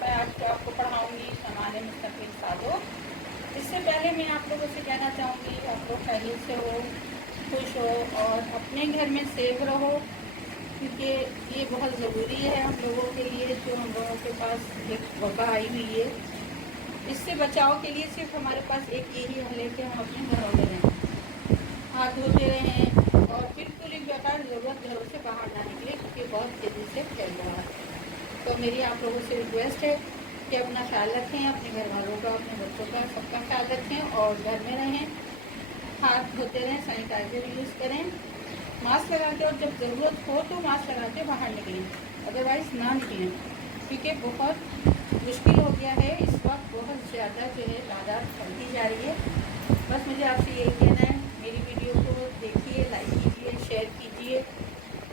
मैं आज तो आपको पढ़ाऊंगी ज़माने मुस्तक़बिल सादो। इससे पहले मैं आप लोगों से कहना चाहूँगी, आप लोग खैरियत से हो, खुश हो और अपने घर में सेफ रहो, क्योंकि ये बहुत ज़रूरी है हम लोगों के लिए। जो हम लोगों के पास एक वबा आई हुई है, इससे बचाव के लिए सिर्फ हमारे पास एक यही हल है कि हम अपने घरों में रहें, हाथ धोते रहें और बिल्कुल ही बेकार ज़रूरत घरों से बाहर ना निकले, क्योंकि बहुत तेज़ी से फैल रहा है। तो मेरी आप लोगों से रिक्वेस्ट है कि अपना ख्याल रखें, अपने घर वालों का, अपने बच्चों का, सबका ख्याल रखें और घर में रहें, हाथ धोते रहें, सैनिटाइजर यूज़ करें, मास्क लगा के, और जब ज़रूरत हो तो मास्क लगा के बाहर निकलें, अदरवाइज़ ना निकलें, क्योंकि बहुत मुश्किल हो गया है इस वक्त। बहुत ज़्यादा जो है तादाद बढ़ती जा रही है। बस मुझे आपसे यही कहना है, मेरी वीडियो को देखिए, लाइक कीजिए, शेयर कीजिए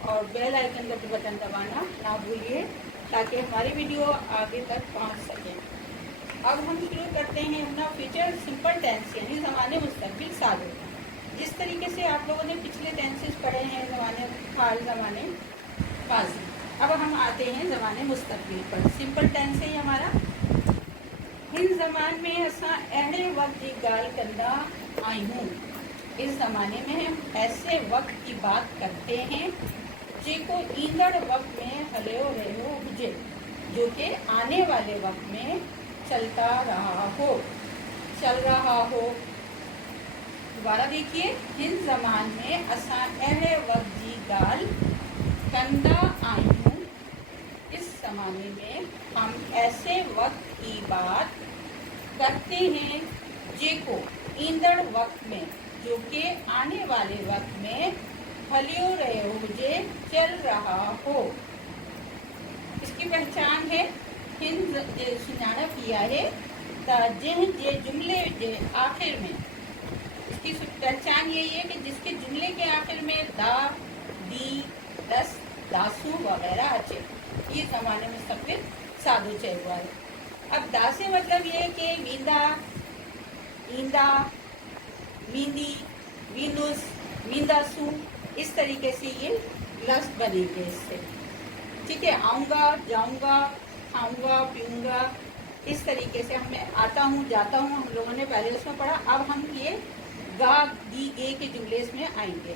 और बेल आइकन का बटन दबाना ना भूलिए, ताकि हमारी वीडियो आगे तक पहुंच सके। अब हम शुरू करते हैं अपना फ्यूचर सिंपल टेंस यानी ज़माने मुस्तक़बिल सादो। जिस तरीके से आप लोगों ने पिछले टेंसेस पढ़े हैं, ज़माने हाल, ज़माने माज़ी, अब हम आते हैं ज़माने मुस्तक़बिल पर। सिंपल टेंस है हमारा। हिन ज़मान में असां अहिड़े वक्त जी ॻाल्हि कंदा आहियूं। इस ज़माने में हम ऐसे वक्त की बात करते हैं जेको ईंदड़ वक्त में हलियो रहियो हुजे, जो कि आने वाले वक्त में चलता रहा हो, चल रहा हो। दोबारा देखिए, हिन ज़मान में असां अहिड़े वक्त जी ॻाल्हि कंदा आहियूं। इस ज़माने में हम ऐसे वक्त की बात करते हैं जेको ईंदड़ वक्त में, जो कि आने वाले वक्त में हलियो रहियो हुजे, चल रहा हो। इसकी पहचान है, हिन जे सुञाणप किया है त जिन जे जुमले के आखिर में, इसकी पहचान यही है कि जिसके जुमले के आखिर में दा, दी, दस, दासू वगैरह अचे, ये ज़माने मुस्तक़बिल सादो चइबो आहे। अब दा से मतलब ये है कि वींदा, ईंदा, वींदी, वींदुस, वींदासू, इस तरीके से ये लफ्ज़ बनेंगे इससे। ठीक है, आऊँगा, जाऊँगा, खाऊँगा, पीऊँगा, इस तरीके से हमें आता हूँ, जाता हूँ, हम लोगों ने पहले उसमें पढ़ा। अब हम ये गा, दी, गे के जुमले इसमें आएंगे।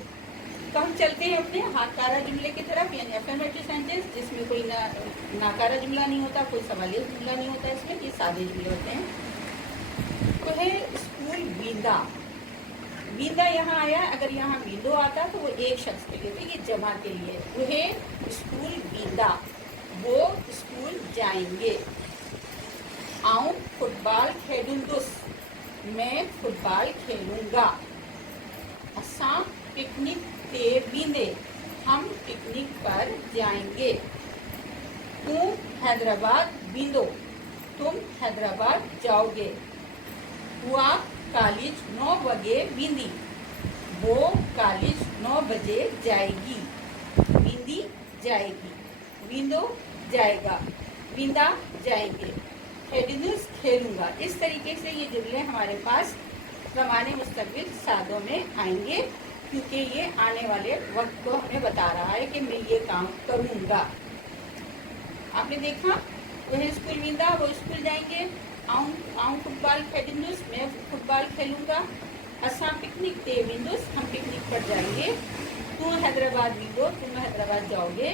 तो हम चलते हैं अपने हाकारा जुमले की तरफ, यानी अफर्मेटिव सेंटेंस, जिसमें कोई नाकारा जुमला नहीं होता, कोई सवालिया जुमला नहीं होता, इसमें ये सादे जुमले होते हैं। तो है स्कूल वींदा। वींदा यहाँ आया, अगर यहाँ वींदो आता तो वो एक शख्स के लिए थे, ये जमा के लिए। वह स्कूल वींदा, वो स्कूल जाएंगे। आऊं फुटबॉल खेलूंदुस, मैं फुटबॉल खेलूंगा। असां पिकनिक ते वींदे, हम पिकनिक पर जाएंगे। तू हैदराबाद वींदो, तुम हैदराबाद जाओगे। हुआ कॉलेज 9 बजे वींदी, वो कॉलेज 9 बजे जाएगी। वींदी जाएगी, वींदो जाएगा, वींदा जाएंगे, खेलूंगा खेलूंगा। इस तरीके से ये जुमले हमारे पास ज़माने मुस्तक़बिल सादों में आएंगे, क्योंकि ये आने वाले वक्त को हमें बता रहा है कि मैं ये काम करूँगा। आपने देखा, वह स्कूल वींदा, वो स्कूल जाएंगे। आऊं फुटबॉल खेलूंदुस, मैं फुटबॉल खेलूंगा। असां पिकनिक ते वेंदुस, हम पिकनिक पर जाएंगे। तू हैदराबाद वींदो, तुम हैदराबाद जाओगे।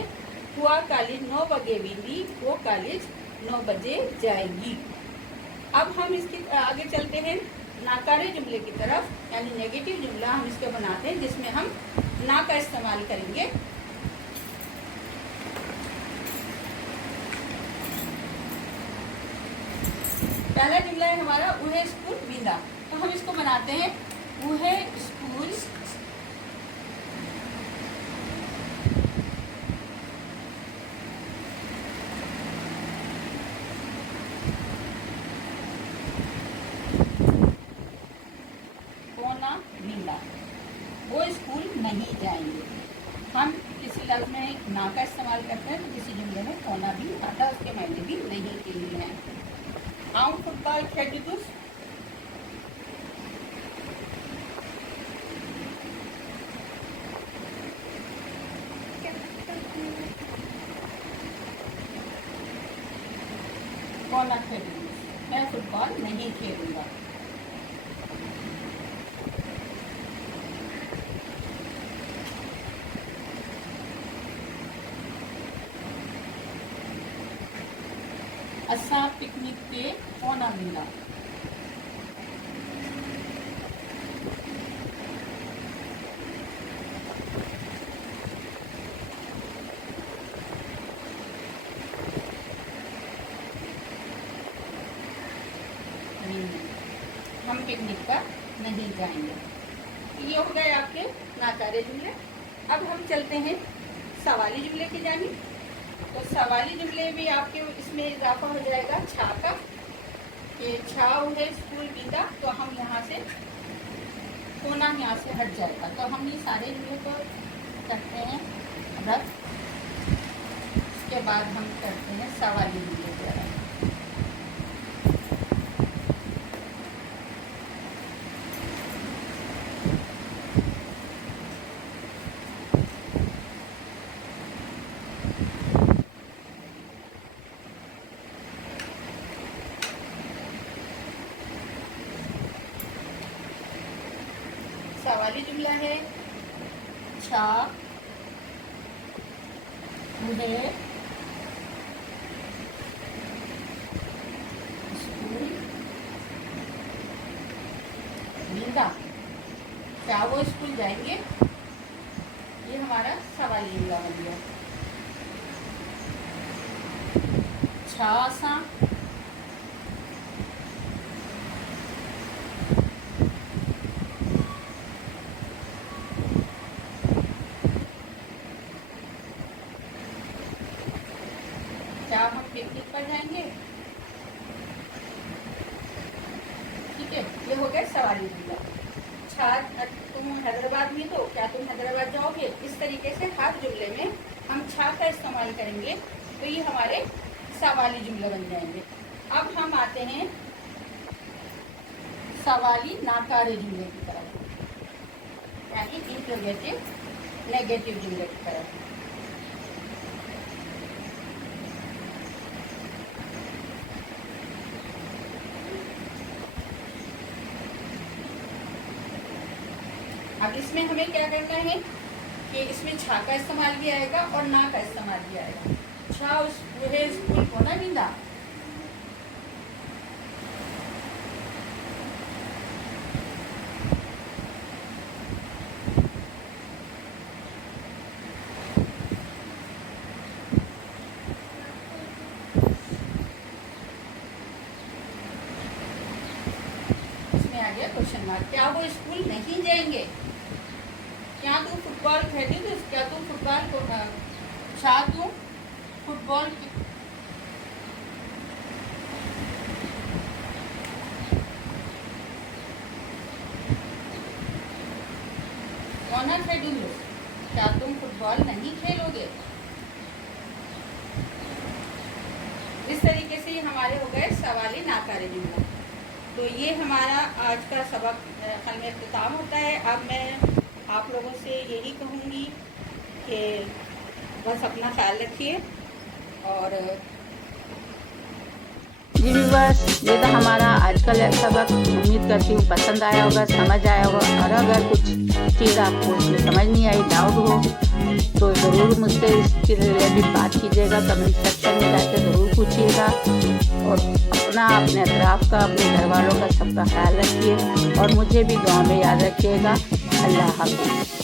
हुआ कॉलेज 9 बजे वींदी, वो कॉलेज 9 बजे जाएगी। अब हम इसके आगे चलते हैं नाकारे जुमले की तरफ, यानी नेगेटिव जुमला हम इसको बनाते हैं, जिसमें हम ना का इस्तेमाल करेंगे। पहला जुमला है हमारा, उहे स्कूल वींदा। तो हम इसको बनाते हैं, उहे स्कूल कोना वींदा, वो स्कूल नहीं जाएंगे। हम किसी लफ्ज़ में ना का इस्तेमाल करते हैं तो किसी जुमले में कोना भी आता, उसके मायने भी नहीं के लिए हैं। आऊं फुटबॉल खेलूंदुस, कोना खेलूंगी, मैं फुटबॉल नहीं खेलूंगा। असां पिकनिक ते कोन वेंदा। हम पिकनिक पर नहीं जाएंगे। ये हो गए आपके नाकारे जुमले। अब हम चलते हैं सवाली जुमले की जानिब। तो सवाली जुमले भी आपके इसमें इजाफा हो जाएगा छा का। ये छा है स्कूल बीता, तो हम यहाँ से कोना यहाँ से हट जाएगा। तो हम ये सारे जुमले को करते हैं रफ। उसके बाद हम करते हैं सवाली जुमले द्वारा। सवाली जुमला है छा मुझे स्कूल मिलता, क्या वो स्कूल जाएंगे? ये हमारा सवाली जुमला बन गया। छा सा क्या हम पिकनिक पर जाएंगे? ठीक है, ये हो गया सवाली जुमला। छा तुम हैदराबाद में, तो क्या तुम हैदराबाद जाओगे? इस तरीके से हर जुमले में हम छा का इस्तेमाल करेंगे, तो ये हमारे सवाली जुमले बन जाएंगे। अब हम आते हैं सवाली नाकारे जुमले की तरफ, यानी इंट्रोगेटिव नेगेटिव जुमले की तरफ। अब इसमें हमें क्या करना है कि इसमें छा का इस्तेमाल भी आएगा और ना का इस्तेमाल भी आएगा। छा उस स्कूल को ना बिंदा, इसमें आ गया क्वेश्चन मार्क। क्या वो स्कूल नहीं जाएंगे? क्या तू फुटबॉल खेली? तो क्या तू फुटबॉल को छा तू फुटबॉल कौन खेलूंगे? क्या तुम फुटबॉल नहीं खेलोगे? इस तरीके से हमारे हो गए सवाली नाकारे जुमला। तो ये हमारा आज का सबक ख़त्म में इख्तिताम होता है। अब मैं आप लोगों से यही कहूँगी कि बस अपना ख्याल रखिए। और जी व्यूअर्स, ये था हमारा आज का सबक। उम्मीद करती हूँ पसंद आया होगा, समझ आया होगा। और अगर कुछ चीज़ आपको इसमें समझ नहीं आई, डाउट हो, तो ज़रूर मुझसे इसके रिलेटेड बात कीजिएगा। कमेंट सेक्शन में जाकर ज़रूर पूछिएगा। और अपने अतराफ़ का, अपने घर वालों का सबका ख्याल रखिए। और मुझे भी दुआ में याद रखिएगा। अल्लाह हाफ़िज़।